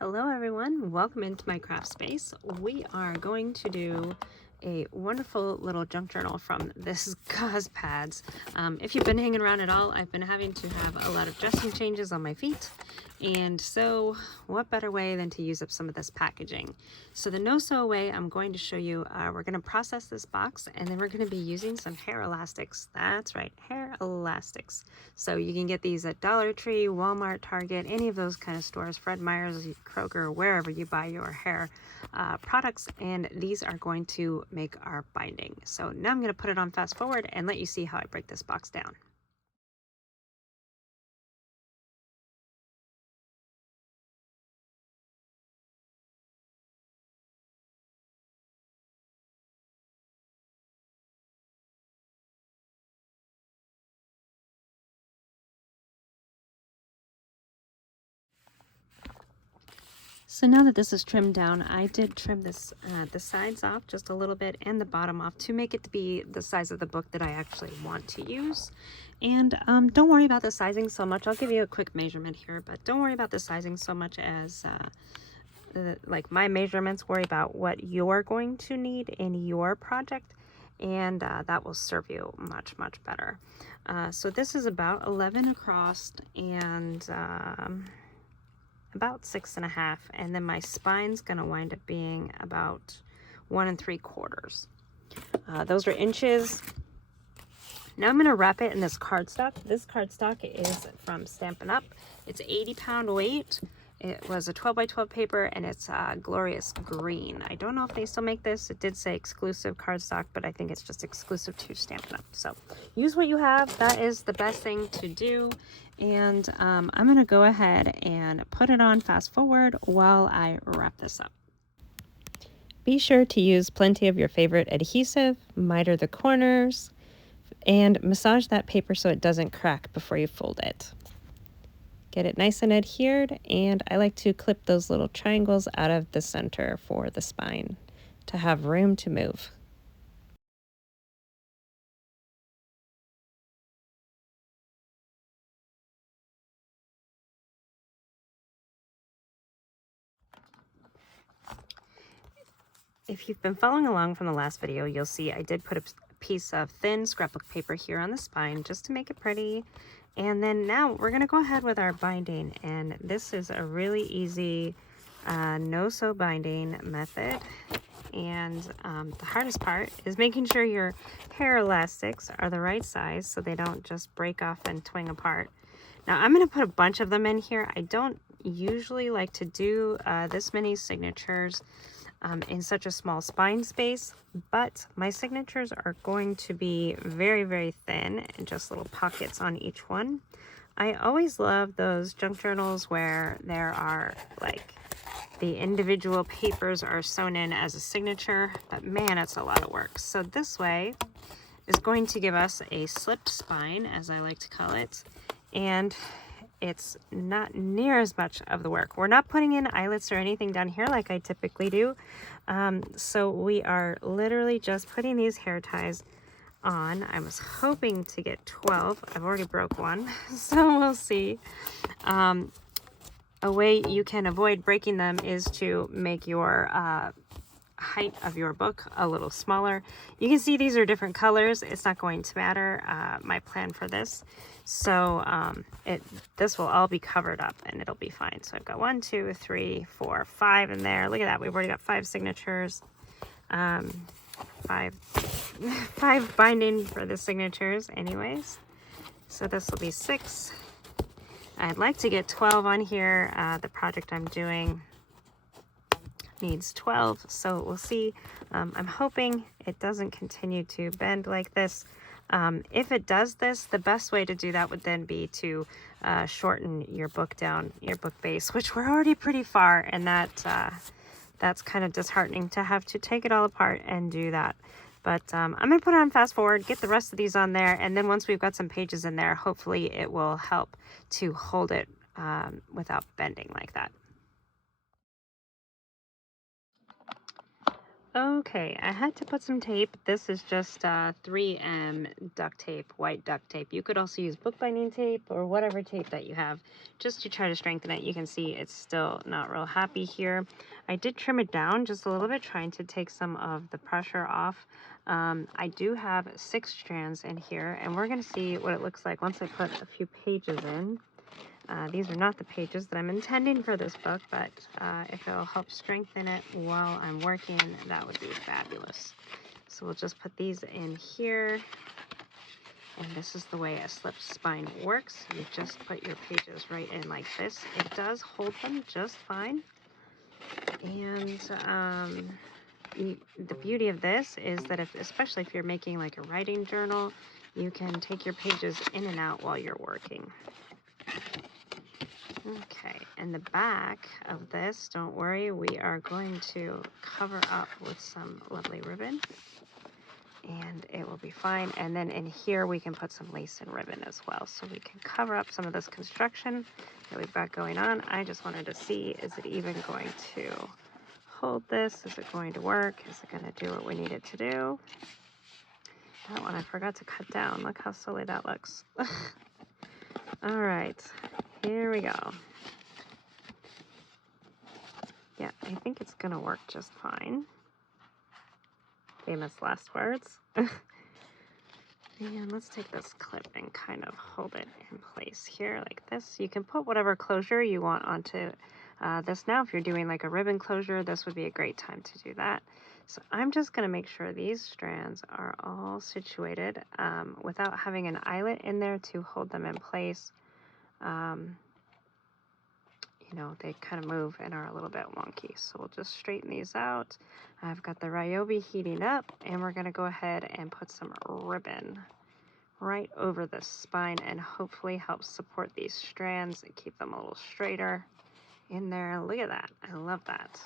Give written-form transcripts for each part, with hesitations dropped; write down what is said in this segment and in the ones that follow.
Hello everyone, welcome into my craft space. We are going to do a wonderful little junk journal from this gauze pads. If you've been hanging around at all, I've been having to have a lot of dressing changes on my feet, and so what better way than to use up some of this packaging. So the no-sew way I'm going to show you, we're going to process this box and then we're going to be using some hair elastics. That's right, hair elastics. So you can get these at Dollar Tree, Walmart, Target, any of those kind of stores, Fred Meyer's, Kroger, wherever you buy your hair products, and these are going to make our binding. So now I'm going to put it on fast forward and let you see how I break this box down. So now that this is trimmed down, I did trim this the sides off just a little bit and the bottom off to make it to be the size of the book that I actually want to use. And don't worry about the sizing so much. I'll give you a quick measurement here, but don't worry about the sizing so much as like my measurements. Worry about what you're going to need in your project, and that will serve you much better. So this is about 11 across and about 6.5, and then my spine's gonna wind up being about 1 3/4. Those are inches. Now I'm gonna wrap it in this cardstock. This cardstock is from Stampin' Up. It's 80-pound weight. It was a 12 by 12 paper, and it's glorious green. I don't know if they still make this. It did say exclusive cardstock, but I think it's just exclusive to Stampin' Up. So use what you have. That is the best thing to do. And I'm gonna go ahead and put it on fast forward while I wrap this up. Be sure to use plenty of your favorite adhesive, miter the corners, and massage that paper so it doesn't crack before you fold it. Get it nice and adhered, and I like to clip those little triangles out of the center for the spine to have room to move. If you've been following along from the last video, you'll see I did put a piece of thin scrapbook paper here on the spine just to make it pretty. And then now we're going to go ahead with our binding, and this is a really easy no-sew binding method. And the hardest part is making sure your hair elastics are the right size so they don't just break off and twing apart. Now I'm going to put a bunch of them in here. I don't usually like to do this many signatures in such a small spine space, but my signatures are going to be very thin and just little pockets on each one. I always love those junk journals where there are like the individual papers are sewn in as a signature, but man, it's a lot of work. So this way is going to give us a slipped spine, as I like to call it, and it's not near as much of the work. We're not putting in eyelets or anything down here like I typically do. So we are literally just putting these hair ties on. I was hoping to get 12. I've already broke one, so we'll see. A way you can avoid breaking them is to make your height of your book a little smaller. You can see these are different colors. It's not going to matter, my plan for this. So this will all be covered up and it'll be fine. So I've got 1 2 3 4 5 in there. Look at that, we've already got 5 signatures. 5 binding for the signatures anyways. So this will be 6. I'd like to get 12 on here. The project I'm doing needs 12, so we'll see. I'm hoping it doesn't continue to bend like this. If it does this, the best way to do that would then be to shorten your book down, your book base, which we're already pretty far, and that's kind of disheartening to have to take it all apart and do that. But I'm going to put it on fast forward, get the rest of these on there, and then once we've got some pages in there, hopefully it will help to hold it without bending like that. Okay, I had to put some tape. This is just 3M duct tape, white duct tape. You could also use bookbinding tape or whatever tape that you have just to try to strengthen it. You can see it's still not real happy here. I did trim it down just a little bit, trying to take some of the pressure off. I do have 6 strands in here, and we're going to see what it looks like once I put a few pages in. These are not the pages that I'm intending for this book, but if it'll help strengthen it while I'm working, that would be fabulous. So we'll just put these in here. And this is the way a slip spine works. You just put your pages right in like this. It does hold them just fine. And the beauty of this is that especially if you're making like a writing journal, you can take your pages in and out while you're working. Okay, and the back of this, don't worry, we are going to cover up with some lovely ribbon, and it will be fine. And then in here we can put some lace and ribbon as well, so we can cover up some of this construction that we've got going on. I just wanted to see, is it even going to hold this? Is it going to work? Is it going to do what we need it to do? That one I forgot to cut down. Look how silly that looks. All right, here we go. Yeah, I think it's gonna work just fine. Famous last words. And let's take this clip and kind of hold it in place here like this. You can put whatever closure you want onto this now. If you're doing like a ribbon closure, this would be a great time to do that. So I'm just gonna make sure these strands are all situated without having an eyelet in there to hold them in place. You know, they kind of move and are a little bit wonky. So we'll just straighten these out. I've got the Ryobi heating up, and we're going to go ahead and put some ribbon right over the spine and hopefully help support these strands and keep them a little straighter in there. Look at that. I love that.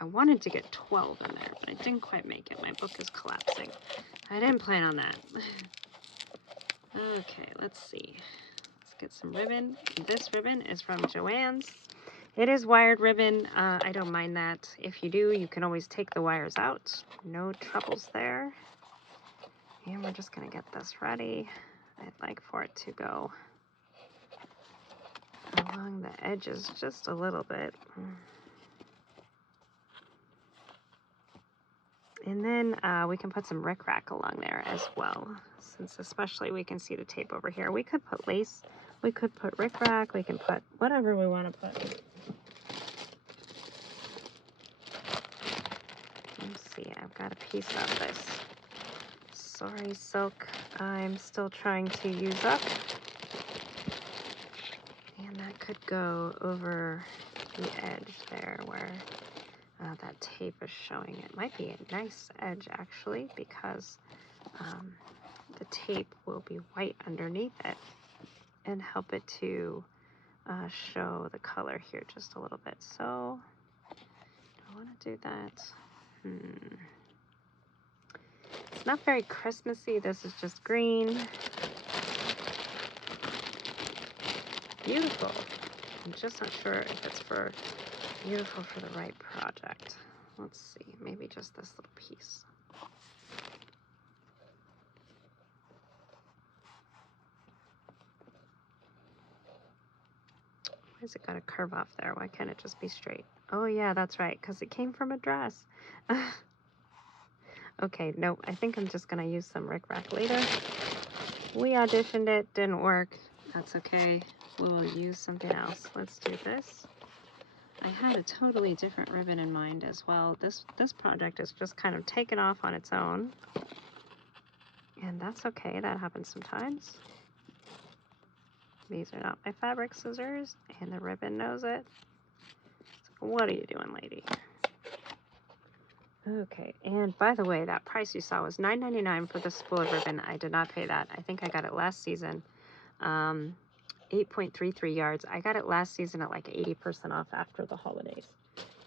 I wanted to get 12 in there, but I didn't quite make it. My book is collapsing. I didn't plan on that. Okay, let's see. Let's get some ribbon. This ribbon is from Joann's. It is wired ribbon. I don't mind that. If you do, you can always take the wires out. No troubles there. And we're just gonna get this ready. I'd like for it to go along the edges just a little bit. And then we can put some rickrack along there as well, since especially we can see the tape over here. We could put lace, we could put rickrack, we can put whatever we want to put. Let's see, I've got a piece of this sorry silk I'm still trying to use up. And that could go over the edge there where that tape is showing. It might be a nice edge actually, because the tape will be white underneath it and help it to show the color here just a little bit. So I want to do that. It's not very Christmassy. This is just green. Beautiful. I'm just not sure if it's beautiful for the right project. Let's see, maybe just this little piece. Why has it got a curve off there? Why can't it just be straight? Oh yeah, that's right, because it came from a dress. Okay, nope, I think I'm just gonna use some rickrack later. We auditioned it, didn't work. That's okay, we'll use something else. Let's do this. I had a totally different ribbon in mind as well. This project is just kind of taken off on its own. And that's okay, that happens sometimes. These are not my fabric scissors, and the ribbon knows it. So what are you doing, lady? Okay, and by the way, that price you saw was $9.99 for the spool of ribbon. I did not pay that. I think I got it last season. 8.33 yards. I got it last season at like 80% off after the holidays.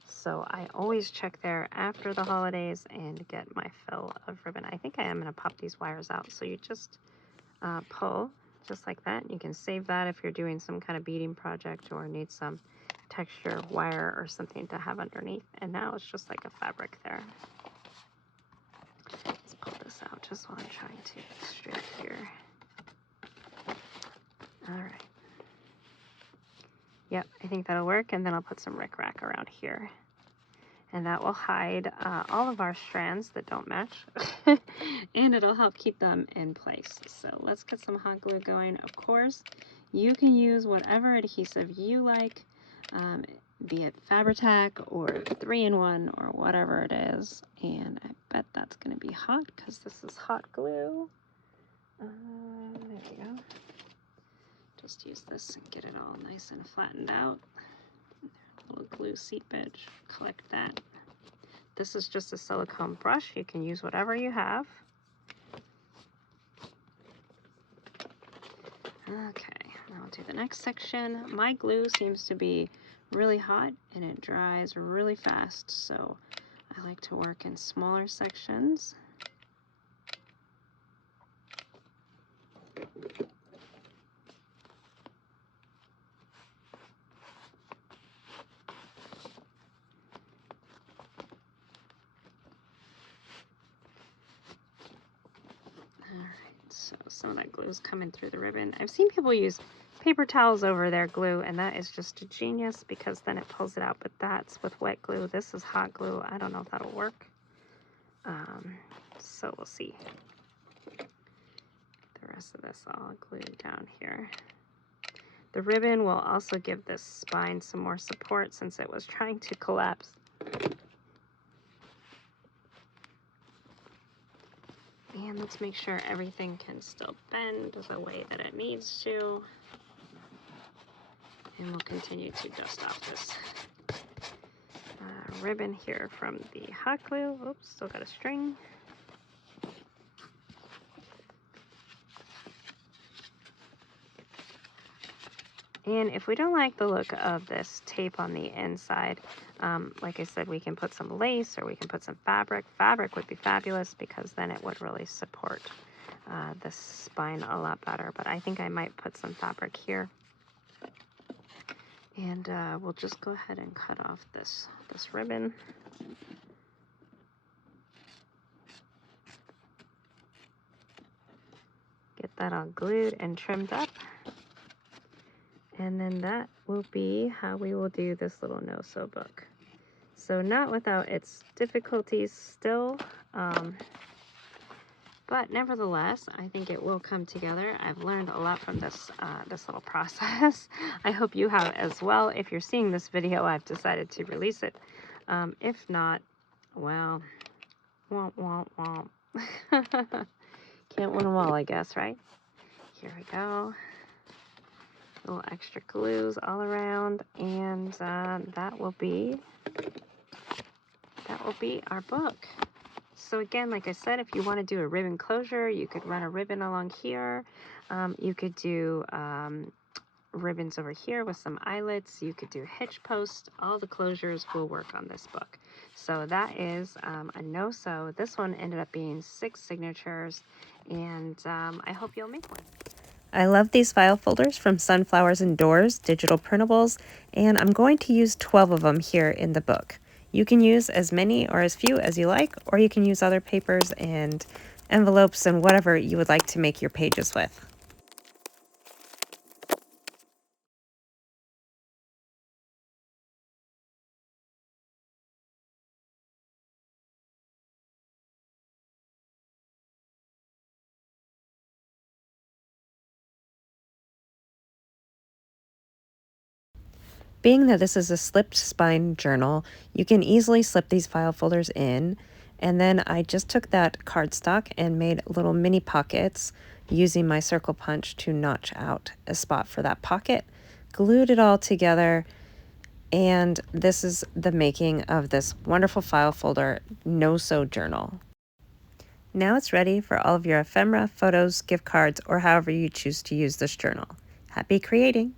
So I always check there after the holidays and get my fill of ribbon. I think I am going to pop these wires out. So you just pull just like that. You can save that if you're doing some kind of beading project or need some texture wire or something to have underneath. And now it's just like a fabric there. just while I'm trying to get straight here. All right. Yep, I think that'll work, and then I'll put some rickrack around here. And that will hide all of our strands that don't match. And it'll help keep them in place. So let's get some hot glue going. Of course, you can use whatever adhesive you like, be it Fabri-Tac or 3-in-1 or whatever it is. And I bet that's going to be hot because this is hot glue. There we go. Just use this and get it all nice and flattened out. Little glue seepage, collect that. This is just a silicone brush. You can use whatever you have. Okay, now I'll do the next section. My glue seems to be really hot and it dries really fast, so I like to work in smaller sections. So some of that glue is coming through the ribbon. I've seen people use paper towels over their glue, and that is just a genius because then it pulls it out, but that's with wet glue. This is hot glue. I don't know if that'll work. So we'll see. The rest of this I'll glue down here. The ribbon will also give this spine some more support since it was trying to collapse. And let's make sure everything can still bend the way that it needs to. And we'll continue to dust off this ribbon here from the hot glue. Oops, still got a string. And if we don't like the look of this tape on the inside, like I said, we can put some lace or we can put some fabric. Fabric would be fabulous because then it would really support the spine a lot better. But I think I might put some fabric here. And we'll just go ahead and cut off this ribbon. Get that all glued and trimmed up. And then that will be how we will do this little no-sew book. So not without its difficulties still, but nevertheless, I think it will come together. I've learned a lot from this little process. I hope you have as well. If you're seeing this video, I've decided to release it. If not, well, womp, womp, womp. Can't win them all, I guess, right? Here we go. Little extra glues all around, and that will be our book. So again, like I said, if you want to do a ribbon closure, you could run a ribbon along here. You could do ribbons over here with some eyelets. You could do hitch posts. All the closures will work on this book. So that is a no-sew. This one ended up being 6 signatures, and I hope you'll make one. I love these file folders from Sunflowers and Doors, digital printables, and I'm going to use 12 of them here in the book. You can use as many or as few as you like, or you can use other papers and envelopes and whatever you would like to make your pages with. Being that this is a slipped spine journal, you can easily slip these file folders in. And then I just took that cardstock and made little mini pockets using my circle punch to notch out a spot for that pocket, glued it all together, and this is the making of this wonderful file folder no-sew journal. Now it's ready for all of your ephemera, photos, gift cards, or however you choose to use this journal. Happy creating!